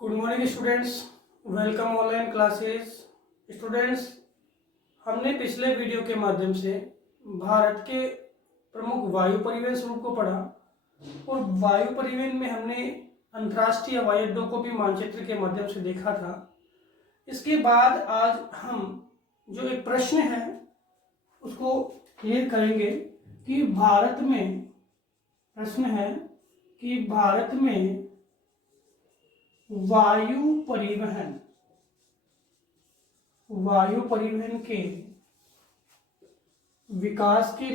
Good morning students, welcome online classes. Students, हमने पिछले video के माध्यम से भारत के प्रमुख वायु परिवहन स्वरूप को पढ़ा और वायु परिवहन में हमने अंतर्राष्ट्रीय हवाई अड्डों को भी मानचित्र के माध्यम से देखा था। इसके बाद आज हम जो एक प्रश्न है उसको क्लियर करेंगे कि भारत में प्रश्न है कि भारत में वायु परिवहन के विकास के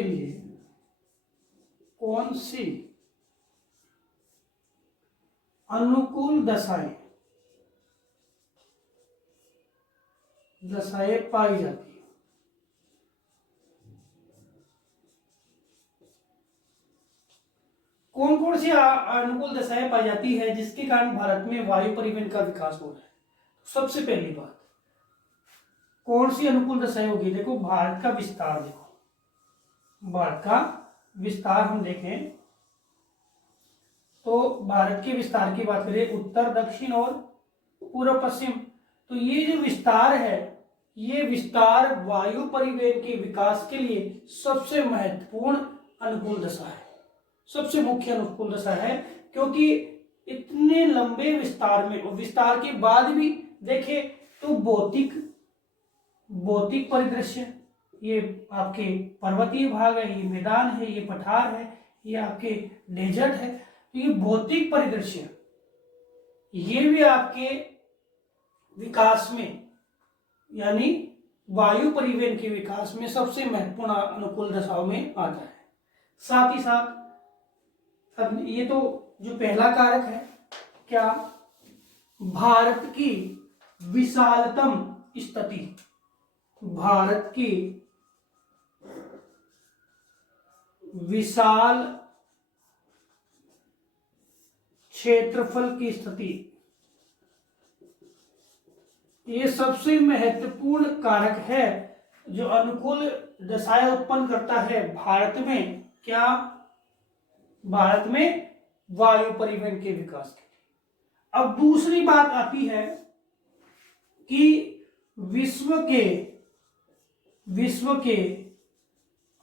लिए कौन सी अनुकूल दशाएं पाई जाती है। कौन कौन सी अनुकूल दशाएं पाई जाती है जिसके कारण भारत में वायु परिवहन का विकास हो रहा है। सबसे पहली बात, कौन सी अनुकूल दशाएं होगी? देखो, भारत का विस्तार, देखो भारत का विस्तार हम देखें तो भारत के विस्तार की बात करें, उत्तर दक्षिण और पूर्व पश्चिम, तो ये जो विस्तार है, ये विस्तार वायु परिवहन के विकास के लिए सबसे महत्वपूर्ण अनुकूल दशा है, सबसे मुख्य अनुकूल दशा है। क्योंकि इतने लंबे विस्तार में और विस्तार के बाद भी देखें तो भौतिक परिदृश्य, ये आपके पर्वतीय भाग है, ये मैदान है, ये पठार है, ये आपके डेजर्ट है, तो ये भौतिक परिदृश्य ये भी आपके विकास में यानी वायु परिवहन के विकास में सबसे महत्वपूर्ण अनुकूल दशाओं में आता है। साथ ही साथ अब ये तो जो पहला कारक है, क्या? भारत की विशालतम स्थिति, भारत की विशाल क्षेत्रफल की स्थिति, ये सबसे महत्वपूर्ण कारक है जो अनुकूल दशाएं उत्पन्न करता है भारत में। क्या? भारत में वायु परिवहन के विकास के लिए। अब दूसरी बात आती है कि विश्व के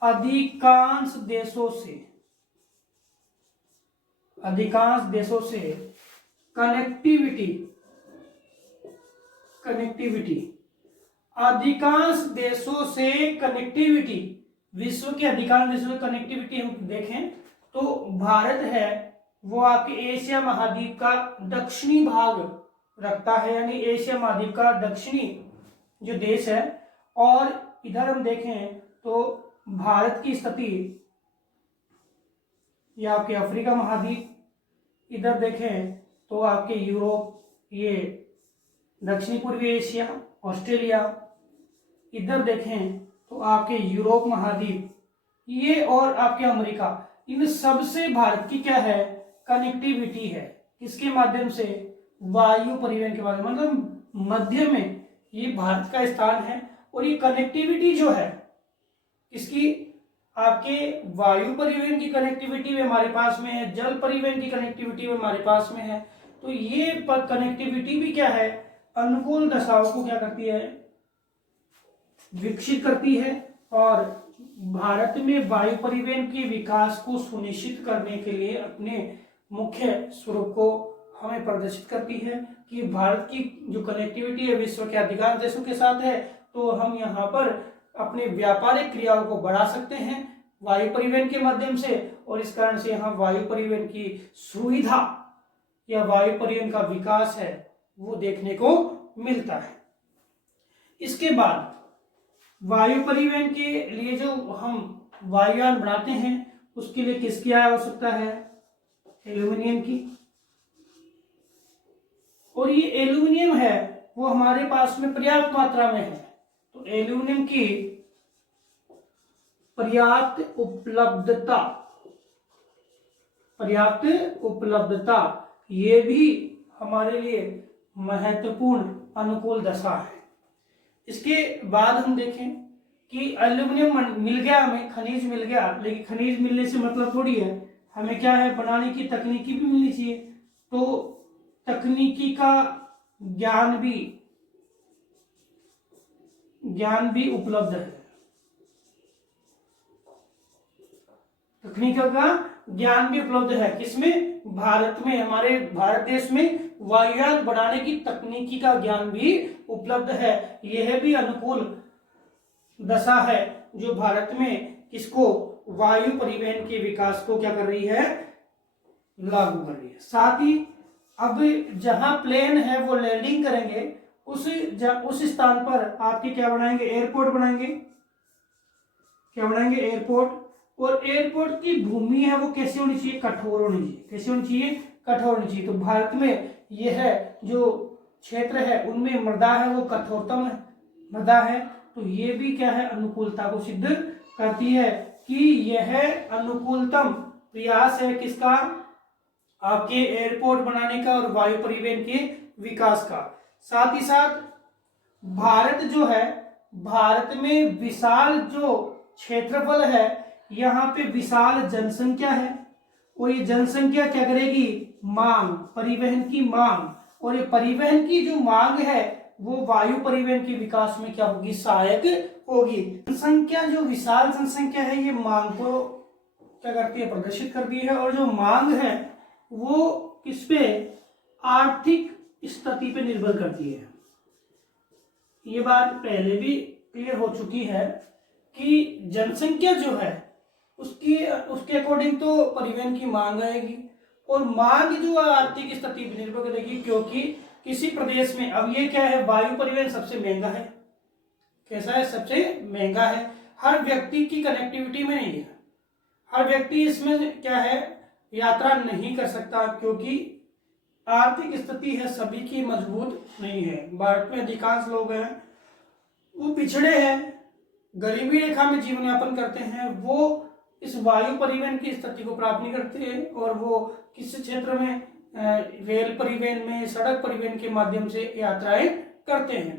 अधिकांश देशों से कनेक्टिविटी, अधिकांश देशों से कनेक्टिविटी, विश्व के अधिकांश देशों से कनेक्टिविटी हम देखें तो भारत है वो आपके एशिया महाद्वीप का दक्षिणी भाग रखता है, यानी एशिया महाद्वीप का दक्षिणी जो देश है। और इधर हम देखें तो भारत की स्थिति ये आपके अफ्रीका महाद्वीप, इधर देखें तो आपके यूरोप, ये दक्षिणी पूर्वी एशिया, ऑस्ट्रेलिया, इधर देखें तो आपके यूरोप महाद्वीप ये और आपके अमेरिका, इन सबसे भारत की क्या है? कनेक्टिविटी है। किसके माध्यम से? वायु परिवहन के माध्यम, मतलब मध्य में ये भारत का स्थान है। और ये कनेक्टिविटी जो है इसकी आपके वायु परिवहन की कनेक्टिविटी भी हमारे पास में है, जल परिवहन की कनेक्टिविटी भी हमारे पास में है। तो ये कनेक्टिविटी भी क्या है? अनुकूल दशाओं को क्या करती है? विकसित करती है। और भारत में वायु परिवहन के विकास को सुनिश्चित करने के लिए अपने मुख्य स्वरूप को हमें प्रदर्शित करती है कि भारत की जो कनेक्टिविटी है विश्व के अधिकांश देशों के साथ है, तो हम यहाँ पर अपने व्यापारिक क्रियाओं को बढ़ा सकते हैं वायु परिवहन के माध्यम से। और इस कारण से यहाँ वायु परिवहन की सुविधा या वायु परिवहन का विकास है वो देखने को मिलता है। इसके बाद वायु परिवहन के लिए जो हम वायुयान बनाते हैं उसके लिए किसकी आवश्यकता है? एल्यूमिनियम की। और ये एल्यूमिनियम है वो हमारे पास में पर्याप्त मात्रा में है, तो एल्यूमिनियम की पर्याप्त उपलब्धता ये भी हमारे लिए महत्वपूर्ण अनुकूल दशा है। इसके बाद हम देखें कि एल्यूमिनियम मिल गया, हमें खनिज मिल गया, लेकिन खनिज मिलने से मतलब थोड़ी है हमें क्या है, बनाने की तकनीकी भी मिलनी चाहिए। तो तकनीकी का ज्ञान भी उपलब्ध है। तकनीक का ज्ञान भी उपलब्ध है किसमें, भारत में, हमारे भारत देश में वायुयान बनाने की तकनीकी का ज्ञान भी उपलब्ध है। यह भी अनुकूल दशा है जो भारत में किसको, वायु परिवहन के विकास को क्या कर रही है, लागू कर रही है। साथ ही अब जहां प्लेन है वो लैंडिंग करेंगे, उस स्थान पर आपके क्या बनाएंगे, एयरपोर्ट बनाएंगे। क्या बनाएंगे, एयरपोर्ट। और एयरपोर्ट की भूमि है वो कैसी होनी चाहिए, कठोर होनी चाहिए। कैसी होनी चाहिए, कठोर होनी चाहिए। तो भारत में यह जो क्षेत्र है उनमें मृदा है वो कठोरतम मृदा है। तो ये भी क्या है, अनुकूलता को सिद्ध करती है कि यह अनुकूलतम प्रयास है किसका, आपके एयरपोर्ट बनाने का और वायु परिवहन के विकास का। साथ ही साथ भारत जो है, भारत में विशाल जो क्षेत्रफल है, यहाँ पे विशाल जनसंख्या है। और ये जनसंख्या क्या करेगी, मांग, परिवहन की मांग, और ये परिवहन की जो मांग है वो वायु परिवहन के विकास में क्या होगी, सहायक होगी। जनसंख्या, जो विशाल जनसंख्या है, ये मांग को क्या करती है, प्रदर्शित करती है। और जो मांग है वो किस पे, आर्थिक स्थिति पे निर्भर करती है। ये बात पहले भी क्लियर हो चुकी है कि जनसंख्या जो है उसके अकॉर्डिंग तो परिवहन की मांग आएगी, और मांग जो आर्थिक स्थिति पर निर्भर करेगी, क्योंकि किसी प्रदेश में, अब ये क्या है, वायु परिवहन सबसे महंगा है। कैसा है, सबसे महंगा है। हर व्यक्ति की कनेक्टिविटी में नहीं है, हर व्यक्ति इसमें क्या है, यात्रा नहीं कर सकता, क्योंकि आर्थिक स्थिति है सभी की मजबूत नहीं है। भारत में अधिकांश लोग हैं वो पिछड़े हैं, गरीबी रेखा में जीवन यापन करते हैं, वो इस वायु परिवहन की स्थिति को प्राप्त नहीं करते हैं, और वो किस क्षेत्र में, रेल परिवहन में, सड़क परिवहन के माध्यम से यात्राएं करते हैं।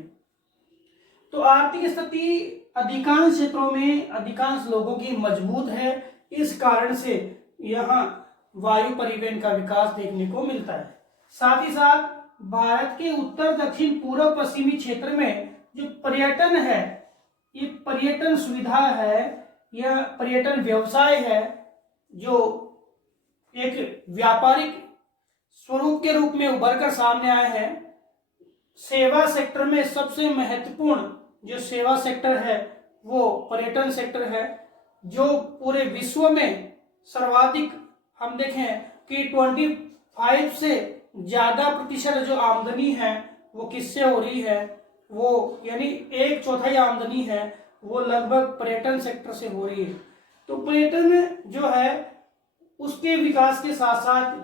तो आर्थिक स्थिति अधिकांश क्षेत्रों में अधिकांश लोगों की मजबूत है, इस कारण से यहाँ वायु परिवहन का विकास देखने को मिलता है। साथ ही साथ भारत के उत्तर, दक्षिण, पूर्व, पश्चिमी क्षेत्र में जो पर्यटन है, ये पर्यटन सुविधा है या पर्यटन व्यवसाय है, जो एक व्यापारिक स्वरूप के रूप में उभर कर सामने आया है। सेवा सेक्टर में सबसे महत्वपूर्ण जो सेवा सेक्टर है वो पर्यटन सेक्टर है, जो पूरे विश्व में सर्वाधिक, हम देखें कि 25 से ज्यादा प्रतिशत जो आमदनी है वो किससे हो रही है, वो यानी 1/4 आमदनी है वो लगभग पर्यटन सेक्टर से हो रही है। तो पर्यटन जो है उसके विकास के साथ साथ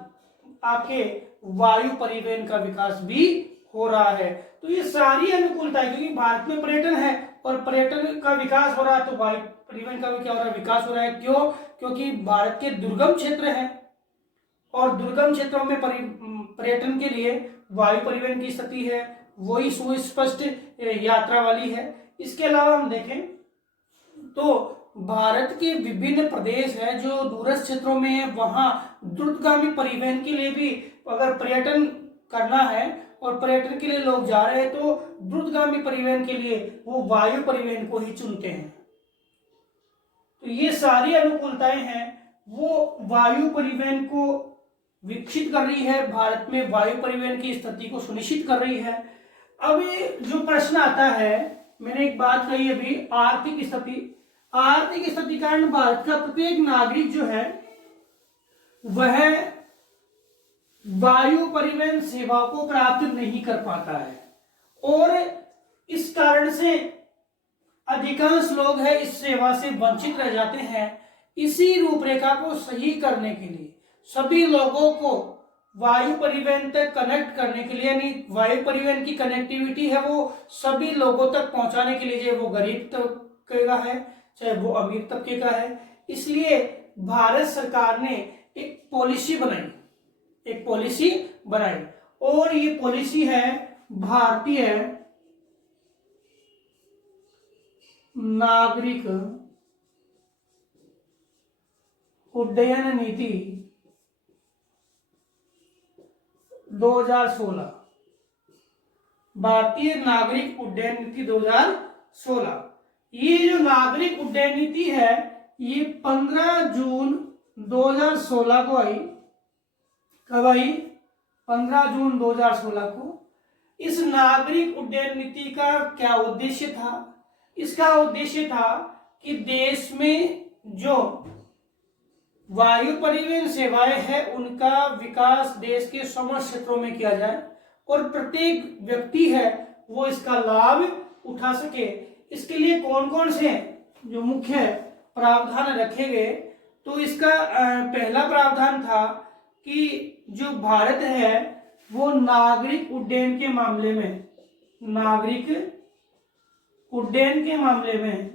आपके वायु परिवहन का विकास भी हो रहा है। तो ये सारी अनुकूलता है, क्योंकि भारत में पर्यटन है और पर्यटन का विकास हो रहा है, तो वायु परिवहन का भी क्या हो रहा है, विकास हो रहा है। क्यों, क्योंकि भारत के दुर्गम क्षेत्र है और दुर्गम क्षेत्रों में पर्यटन के लिए वायु परिवहन की स्थिति है वही सुस्पष्ट यात्रा वाली है। इसके अलावा हम देखें तो भारत के विभिन्न प्रदेश है जो दूरस्थ क्षेत्रों में है, वहां द्रुतगामी परिवहन के लिए भी अगर पर्यटन करना है और पर्यटन के लिए लोग जा रहे हैं तो द्रुतगामी परिवहन के लिए वो वायु परिवहन को ही चुनते हैं। तो ये सारी अनुकूलताएं हैं वो वायु परिवहन को विकसित कर रही है, भारत में वायु परिवहन की स्थिति को सुनिश्चित कर रही है। अब जो प्रश्न आता है, मैंने एक बात कही अभी, आर्थिक स्थिति। आर्थिक स्थिति के कारण भारत का प्रत्येक नागरिक जो है वह वायु परिवहन सेवा को प्राप्त नहीं कर पाता है, और इस कारण से अधिकांश लोग हैं इस सेवा से वंचित रह जाते हैं। इसी रूपरेखा को सही करने के लिए सभी लोगों को वायु परिवहन तक कनेक्ट करने के लिए, यानी वायु परिवहन की कनेक्टिविटी है वो सभी लोगों तक पहुंचाने के लिए, चाहे वो गरीब तबके का है चाहे वो अमीर तबके का है, इसलिए भारत सरकार ने एक पॉलिसी बनाई और ये पॉलिसी है भारतीय नागरिक उड्डयन नीति 2016, भारतीय नागरिक उड्डयन नीति 2016। ये जो नागरिक उड्डयन नीति है ये 15 जून 2016 को आई। कब आई? 15 जून 2016 को। इस नागरिक उड्डयन नीति का क्या उद्देश्य था? इसका उद्देश्य था कि देश में जो वायु परिवहन सेवाएं हैं उनका विकास देश के समस्त क्षेत्रों में किया जाए और प्रत्येक व्यक्ति है वो इसका लाभ उठा सके। इसके लिए कौन कौन से जो मुख्य प्रावधान रखे गए, तो इसका पहला प्रावधान था कि जो भारत है वो नागरिक उड्डयन के मामले में, नागरिक उड्डयन के मामले में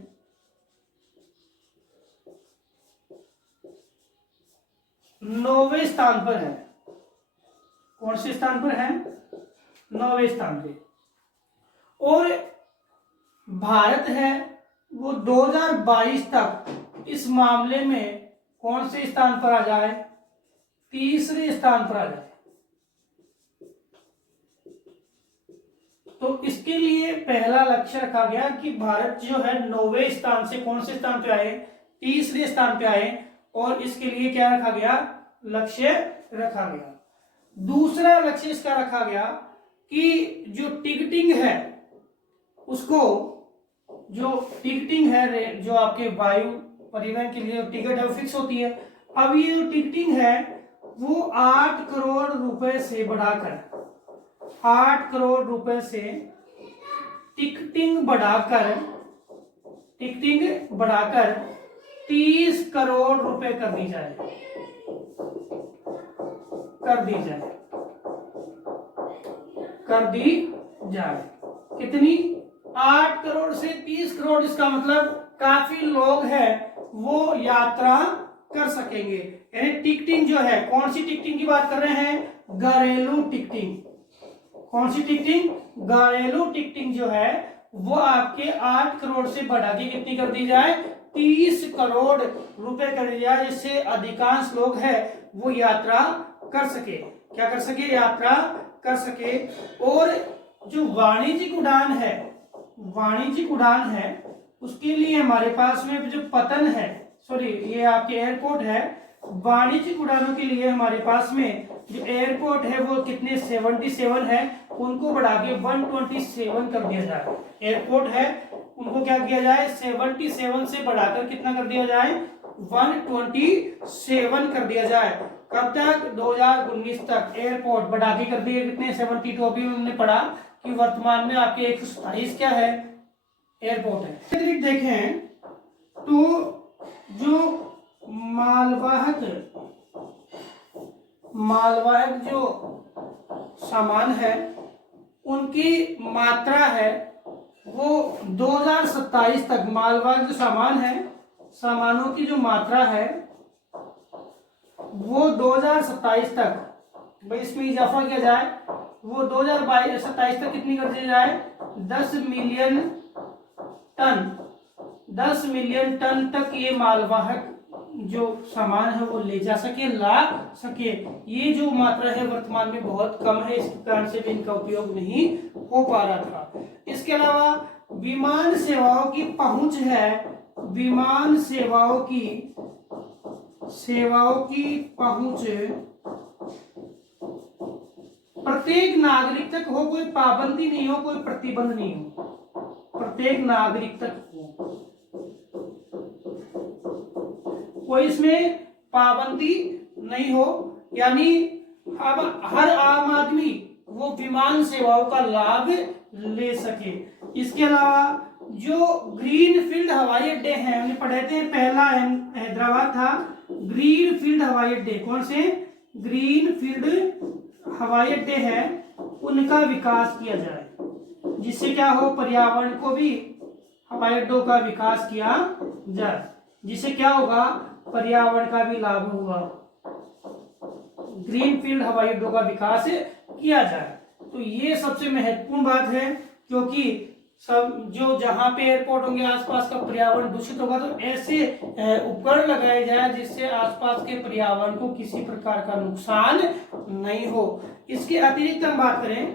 9वें स्थान पर है। कौन से स्थान पर है? 9वें स्थान पे। और भारत है वो 2022 तक इस मामले में कौन से स्थान पर आ जाए? तीसरे स्थान पर आ जाए। तो इसके लिए पहला लक्ष्य रखा गया कि भारत जो है 9वें स्थान से कौन से स्थान पे आए? तीसरे स्थान पे आए। और इसके लिए क्या रखा गया? लक्ष्य रखा गया। दूसरा लक्ष्य इसका रखा गया कि जो टिकटिंग है उसको, जो टिकटिंग है जो आपके वायु परिवहन के लिए टिकट है फिक्स होती है, अब ये जो टिकटिंग है वो 8 करोड़ रुपए से बढ़ाकर 8 करोड़ रुपए से टिकटिंग बढ़ाकर 30 करोड़ रुपए कर दी जाए। कितनी? 8 करोड़ से 30 करोड़। इसका मतलब काफी लोग हैं वो यात्रा कर सकेंगे। यानी टिकटिंग जो है, कौन सी टिकटिंग की बात कर रहे हैं? घरेलू टिकटिंग। कौन सी टिकटिंग? घरेलू टिकटिंग जो है वो आपके 8 करोड़ से बढ़ा के कितनी कर दी जाए? 30 करोड़ रुपए कर दी जाए, जिससे अधिकांश लोग हैं वो यात्रा कर सके। क्या कर सके? यात्रा कर सके। और जो वाणिज्यिक उड़ान है उसके लिए हमारे पास में जो पतन है, सॉरी ये आपके एयरपोर्ट है, वाणिज्यिक उड़ानों के लिए हमारे पास में जो एयरपोर्ट है वो कितने 77 है, उनको बढ़ा के 127 कर दिया जाए। एयरपोर्ट है उनको क्या किया जाए? 77 से बढ़ाकर कितना कर दिया जाए? 127 कर दिया जाए। कब तक? 2019 तक एयरपोर्ट बढ़ा के कर दिए कितने? 72। अभी हमने पढ़ा कि वर्तमान में आपके 127 क्या है? एयरपोर्ट है। देखें तो जो मालवाहक जो सामान है उनकी मात्रा है वो 2027 तक, मालवाहक जो सामान है, सामानों की जो मात्रा है वो 2027 तक, भाई इसमें इजाफा किया जाए, वो 2027 तक कितनी कर दी जाए? 10 मिलियन टन तक ये मालवाहक जो सामान है वो ले जा सके, ला सके। ये जो मात्रा है वर्तमान में बहुत कम है, इस कारण से भी इनका उपयोग नहीं हो पा रहा था। इसके अलावा विमान सेवाओं की पहुंच है, विमान सेवाओं की पहुंच प्रत्येक नागरिक तक हो, कोई पाबंदी नहीं हो, कोई प्रतिबंध नहीं हो, प्रत्येक नागरिक तक हो, कोई इसमें पाबंदी नहीं हो। यानी अब हर आम आदमी वो विमान सेवाओं का लाभ ले सके। इसके अलावा जो ग्रीन फील्ड हवाई अड्डे हैं, हमने पढ़े थे, पहला हैदराबाद था ग्रीन फील्ड हवाई अड्डे। कौन से? ग्रीन फील्ड हवाई अड्डे हैं, उनका विकास किया जाए, जिससे क्या हो? पर्यावरण को भी हवाई अड्डों का विकास किया जाए, जिससे क्या होगा? पर्यावरण का भी लाभ होगा। ग्रीन फील्ड हवाई अड्डों का विकास किया जाए। तो ये सबसे महत्वपूर्ण बात है, क्योंकि सब जो जहां पे एयरपोर्ट होंगे आसपास का पर्यावरण दूषित होगा, तो ऐसे उपकरण लगाए जाए जिससे आसपास के पर्यावरण को किसी प्रकार का नुकसान नहीं हो। इसके अतिरिक्त हम बात करें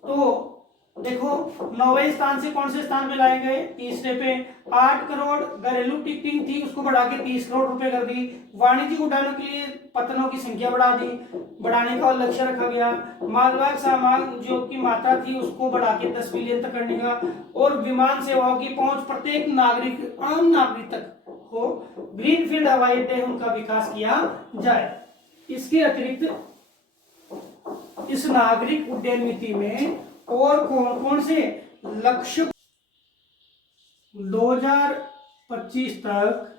तो देखो 9वें स्थान से कौन से स्थान पे लाए गए, तीसरे पे। 8 करोड़ घरेलू टिकटिंग थी, उसको बढ़ा के 30 करोड़ रुपए कर दी। वाणिज्यिक उड़ानों के लिए पतनों की संख्या बढ़ाने का लक्ष्य रखा गया। मालवाहक सामान जो की मात्रा थी उसको बढ़ा के 10 मिलियन तक करने का, और विमान सेवाओं की पहुंच प्रत्येक नागरिक, आम नागरिक तक हो। ग्रीनफील्ड हवाई अड्डे उनका विकास किया जाए। इसके अतिरिक्त इस नागरिक उड्डयन नीति में और कौन कौन से लक्ष्य 2025 तक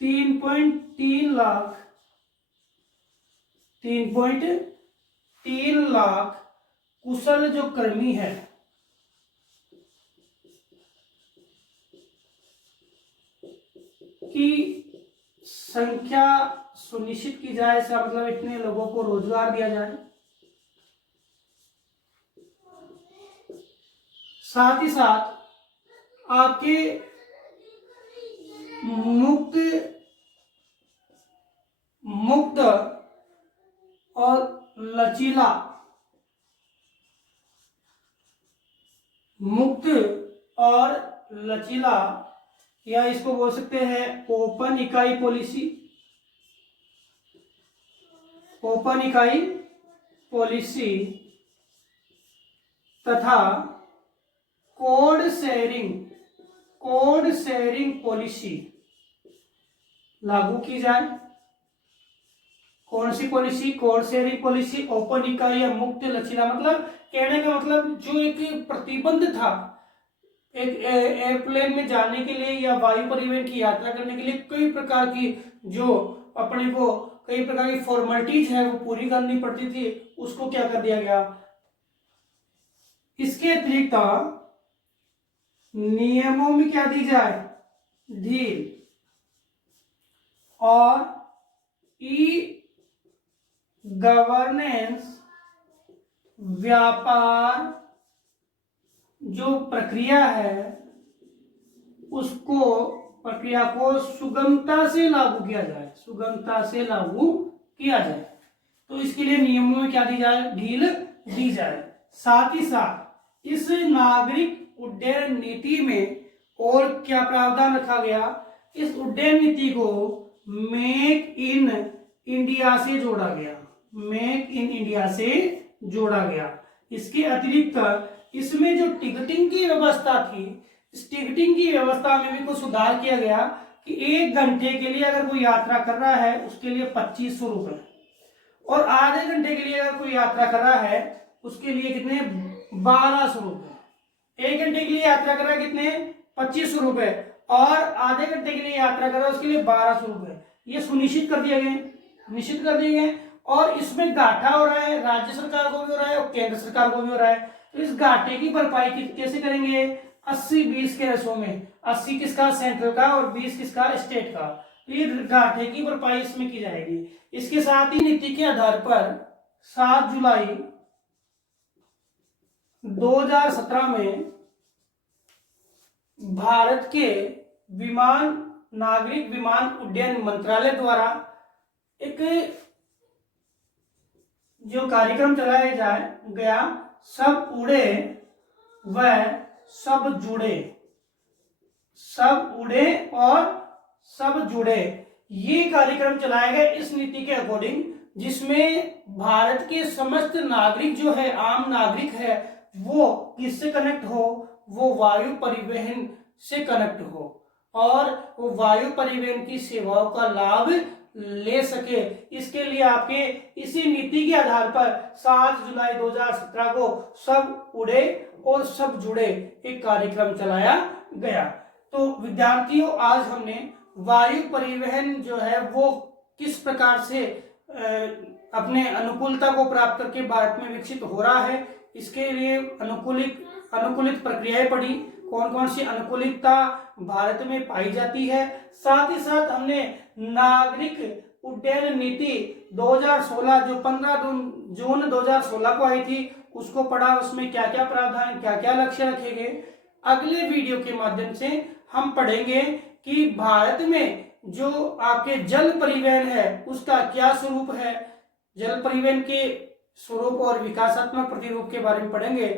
3.3 लाख कुशल जो कर्मी है की संख्या सुनिश्चित की जाए। इसका मतलब इतने लोगों को रोजगार दिया जाए। साथ ही साथ आपके मुक्त और लचीला, या इसको बोल सकते हैं ओपन इकाई पॉलिसी तथा कोड शेयरिंग पॉलिसी लागू की जाए। कौन सी policy? Code sharing policy, open इकाई या मुक्त लचीला। मतलब कहने का मतलब जो एक प्रतिबंध था एक एयरप्लेन में जाने के लिए या वायु परिवहन की यात्रा करने के लिए कई प्रकार की जो अपने को कई प्रकार की फॉर्मेलिटीज है वो पूरी करनी पड़ती थी, उसको क्या कर दिया गया। इसके अतिरिक्त नियमों में क्या दी जाए? ढील। और ई गवर्नेंस व्यापार जो प्रक्रिया है उसको प्रक्रिया को सुगमता से लागू किया जाए। तो इसके लिए नियमों में क्या दी जाए? ढील दी जाए। साथ ही साथ इस नागरिक उड्डयन नीति में और क्या प्रावधान रखा गया? इस उड्डयन नीति को मेक इन इंडिया से जोड़ा गया। इसके अतिरिक्त इसमें जो टिकटिंग की व्यवस्था थी, इस टिकटिंग की व्यवस्था में भी कुछ सुधार किया गया कि 1 घंटे के लिए अगर कोई यात्रा कर रहा है उसके लिए 2500 रुपए, और आधे घंटे के लिए अगर कोई यात्रा कर रहा है उसके लिए कितने? 1200 रुपए। 1 घंटे के लिए यात्रा कर रहा है कितने? 2500 रुपए, और आधे घंटे के लिए यात्रा कर रहा है उसके लिए 1200 रुपए। ये सुनिश्चित कर दिए गए। और इसमें घाटा हो रहा है, राज्य सरकार को भी हो रहा है और केंद्र सरकार को भी हो रहा है। तो इस घाटे की भरपाई कैसे करेंगे? 80-20 के रेशो में। 80 किसका? सेंट्रल का, और 20 किसका? स्टेट का। तो ये घाटे की भरपाई इसमें की जाएगी। इसके साथ ही नीति के आधार पर 7 जुलाई 2017 में भारत के नागरिक विमान उड्डयन मंत्रालय द्वारा एक जो कार्यक्रम चलाया गया, सब उड़े व सब जुड़े, ये कार्यक्रम चलाया गया इस नीति के अकॉर्डिंग, जिसमें भारत के समस्त नागरिक जो है, आम नागरिक है, वो किससे कनेक्ट हो? वो वायु परिवहन से कनेक्ट हो और वो वायु परिवहन की सेवाओं का लाभ ले सके। इसके लिए आपके इसी नीति के आधार पर 7 जुलाई 2017 को सब उड़े और सब जुड़े एक कार्यक्रम चलाया गया। तो विद्यार्थियों, आज हमने वायु परिवहन जो है वो किस प्रकार से अपने अनुकूलता को प्राप्त करके भारत में विकसित हो रहा है, इसके लिए अनुकूलित प्रक्रियाएं पढ़ी, कौन कौन सी अनुकूलितता भारत में पाई जाती है। साथ ही साथ हमने नागरिक उड्डयन नीति 2016 जो 15 जून 2016 को आई थी उसको पढ़ा, उसमें क्या क्या प्रावधान, क्या क्या लक्ष्य रखे गए। अगले वीडियो के माध्यम से हम पढ़ेंगे कि भारत में जो आपके जल परिवहन है उसका क्या स्वरूप है, जल परिवहन के स्वरूप और विकासात्मक प्रतिरूप के बारे में पढ़ेंगे।